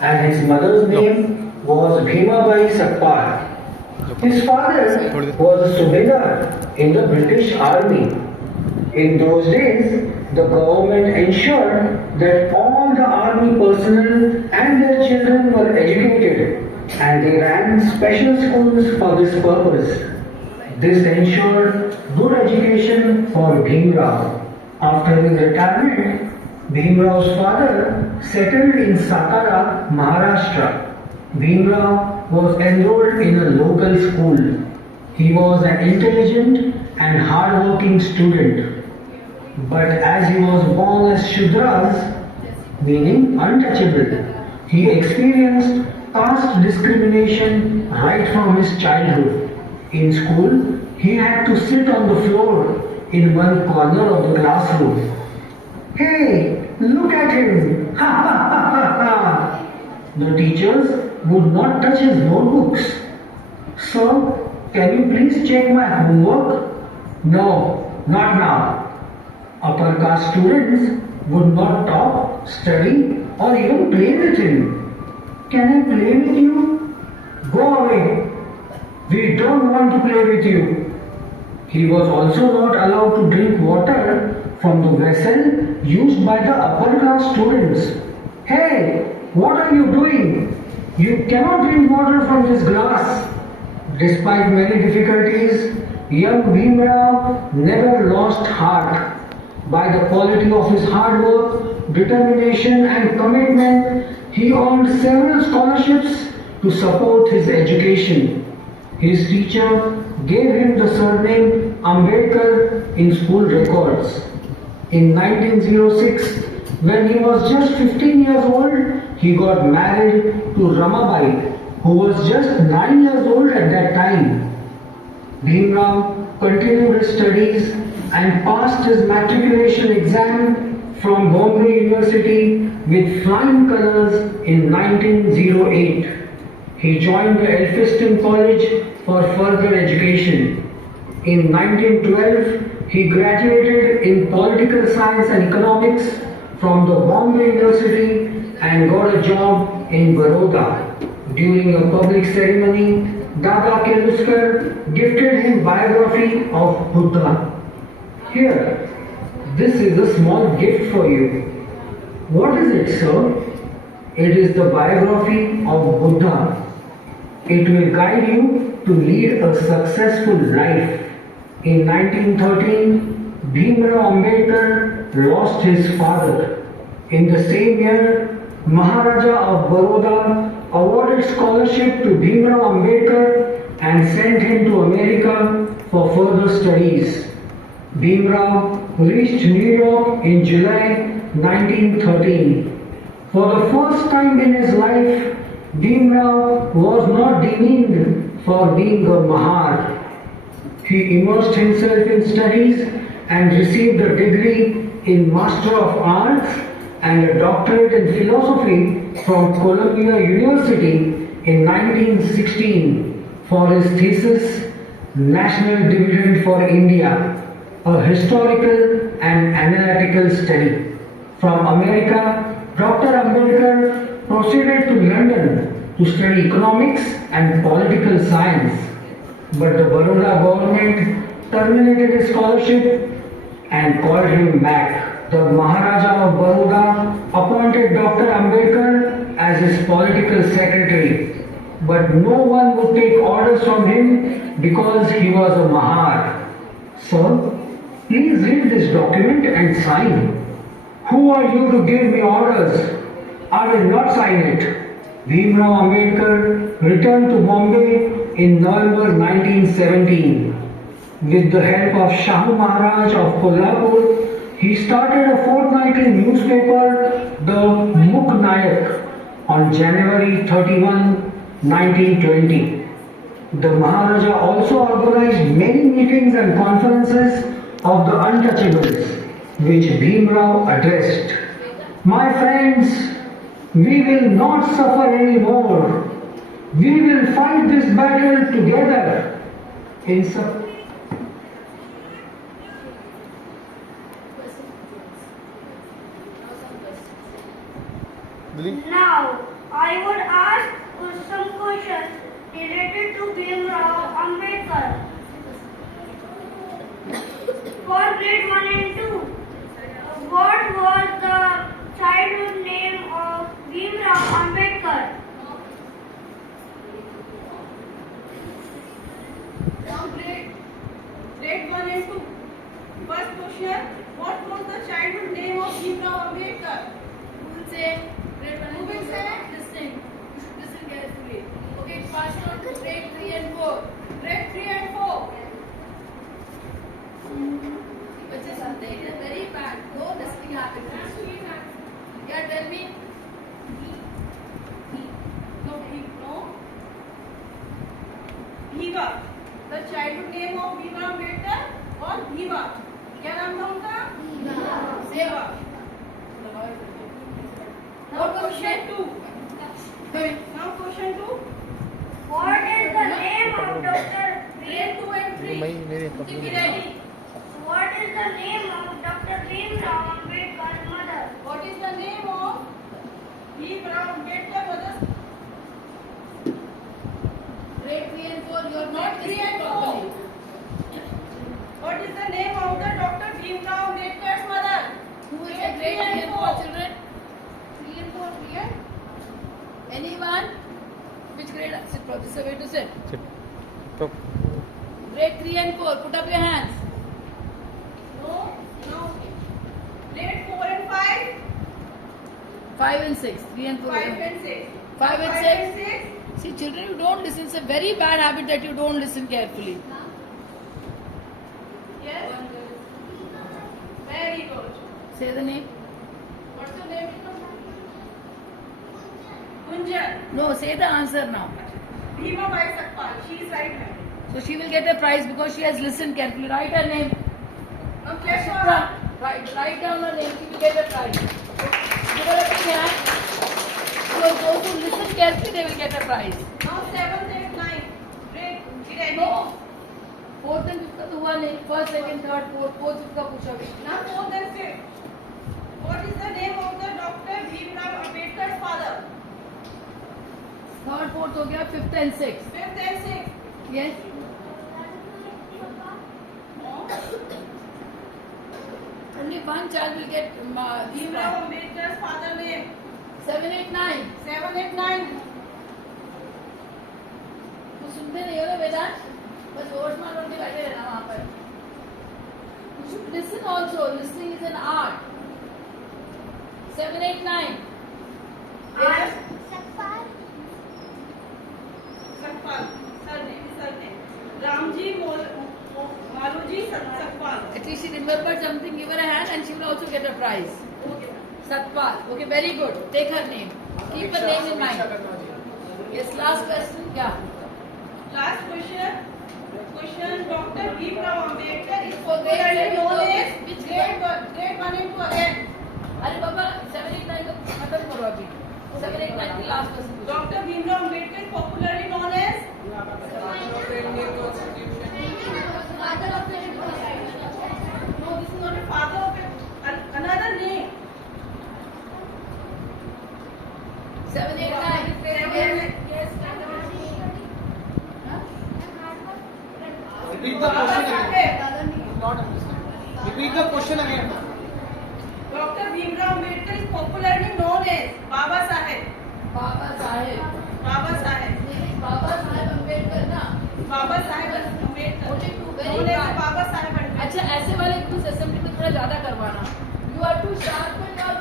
and his mother's name was Bhimabai Sakpal. His father was a subedar in the British Army. In those days, the government ensured that all the army personnel and their children were educated, and they ran special schools for this purpose. This ensured good education for Bhimrao. After his retirement, Bhimrao's father settled in Satara, Maharashtra. Bhimrao was enrolled in a local school. He was an intelligent and hard-working student. But as he was born as Shudras, meaning untouchable, he experienced caste discrimination right from his childhood. In school, he had to sit on the floor in one corner of the classroom. Hey, look at him! Ha ha ha ha ha! The teachers would not touch his notebooks. Sir, can you please check my homework? No, not now. Upper caste students would not talk, study, or even play with him. Can I play with you? Go away. We don't want to play with you. He was also not allowed to drink water from the vessel used by the upper class students. Hey, what are you doing? You cannot drink water from this glass. Despite many difficulties, young Bhimrao never lost heart. By the quality of his hard work, determination and commitment, he earned several scholarships to support his education. His teacher gave him the surname Ambedkar in school records. In 1906, when he was just 15 years old, he got married to Ramabai, who was just 9 years old at that time. Bhimrao continued his studies and passed his matriculation exam from Bombay University with flying colors in 1908. He joined the Elphinstone College for further education. In 1912, he graduated in political science and economics from the Bombay University and got a job in Baroda. During a public ceremony, Dada Keluskar gifted him biography of Buddha. Here, this is a small gift for you. What is it, sir? It is the biography of Buddha. It will guide you to lead a successful life. In 1913, Bhimrao Ambedkar lost his father. In the same year, Maharaja of Baroda awarded scholarship to Bhimrao Ambedkar and sent him to America for further studies. Bhimrao reached New York in July 1913. For the first time in his life, Bhimrao was not demeaned for being a Mahar. He immersed himself in studies and received a degree in Master of Arts and a doctorate in philosophy from Columbia University in 1916 for his thesis, National Dividend for India, a historical and analytical study. From America, Dr. Ambedkar proceeded to London to study economics and political science. But the Baroda government terminated his scholarship and called him back. The Maharaja of Baroda appointed Dr. Ambedkar as his political secretary. But no one would take orders from him because he was a Mahar. Sir, please read this document and sign. Who are you to give me orders? I will not sign it. Bhimrao Ambedkar returned to Bombay in November 1917. With the help of Shahu Maharaj of Kolhapur, he started a fortnightly newspaper, the Mukh Nayak, on January 31, 1920. The Maharaja also organized many meetings and conferences of the untouchables, which Bhimrao addressed. My friends, we will not suffer anymore. We will fight this battle together. Now, I would ask some questions related to Bhimrao Ambedkar. For grade 1 and 2, what was the childhood name of Bhimrao Ambedkar? Now grade 1 and 2. First question, what was the childhood name of Bhimrao Ambedkar? Who will say grade 1 and 2? Who will say? Listening. You should listen carefully. Okay, pass on to grade 3 and 4. Grade 3 and 4. Which is something that is very bad. No listening habit. Yeah, tell me. No. Bhiva. The childhood name of Bhimrao Ambedkar or Bhiva? क्या नाम था उनका? सेवा. Now question 2. Now question 2. What is the name of Dr. Grade 2 and 3. Be ready. What is the name of Dr. Bhimrao Ambedkar's mother? What is the name of Bhimrao Ambedkar mother's? Grade 3 and 4, you are Not not 3 listening and 4. properly. What is the name of the Dr. Bhimrao Ambedkar's mother? Who is Grade a grade 3 and 4 4. children? 3 and 4 clear? Anyone? Which grade? Sit, this is the way to sit. Grade 3 and 4, put up your hands. No. Grade 4 and 5. 5 and 6. 3 and 4. 5 and 6. 5 and 6. 6. See, children, you don't listen. It's a very bad habit that you don't listen carefully. Yes. Very good. Say the name. What's your name? Gunjan. No, say the answer now. Bhima Bai Sakpal. She is right now. So she will get a prize because she has listened carefully. Write her name. Now question Write down her name. She will get a prize. Give her a big hand. So those who listen carefully, they will get a prize. Now 7th and 9th. Grade. No. Fourth and fifth का तो हुआ नहीं. First, second, third, fourth fifth का पूछा भी. Now 4th and 5th. What is the name of the Dr. Bhimrao Ambedkar's father? Third, fourth हो गया. Fifth and sixth. 5th and 6th. Yes. No. Only one child will get this Bhimrao prize. Ambedkar's father name. 7, 8, 9. 7 and 9. तो सुनते नहीं हो ना वेदांत? बस होश मान के बैठे रहना वहाँ पर. You should listen also. Listening is an art. 7, 8, 9. Yes. Sakpal. Sakpal. Surname. Ramji Maluji Sakpal. At least she remembered something. Give her a hand and she will also get a prize. Okay. Satpal. Okay, very good. Take her name. Keep her name in mind. Yes, last question. Yeah. Last question. Dr. Bhimrao Ambedkar is For grade popularly known seven, as which grade 1 and 2 again. अरे बाबा 7, 8, 9 का खत्म करो अभी. 7, 8, 9 की last question. Dr. Bhimrao Ambedkar is popularly known as Father of the no, this is not a father of another name. 7, 8, 9. Yes. Huh? Repeat the Baba question again. Saheb. Not understand. Repeat the question again. Dr. Bhimrao Ambedkar is popularly known as Baba Saheb. Baba Saheb. Baba Saheb. नहीं, Baba Saheb Ambedkar ना. Baba Saheb Ambedkar. Only two, very Known as bad. Baba Saheb Ambedkar. अच्छा ऐसे वाले कुछ assembly में थोड़ा ज्यादा करवाना. You are too sharp and you are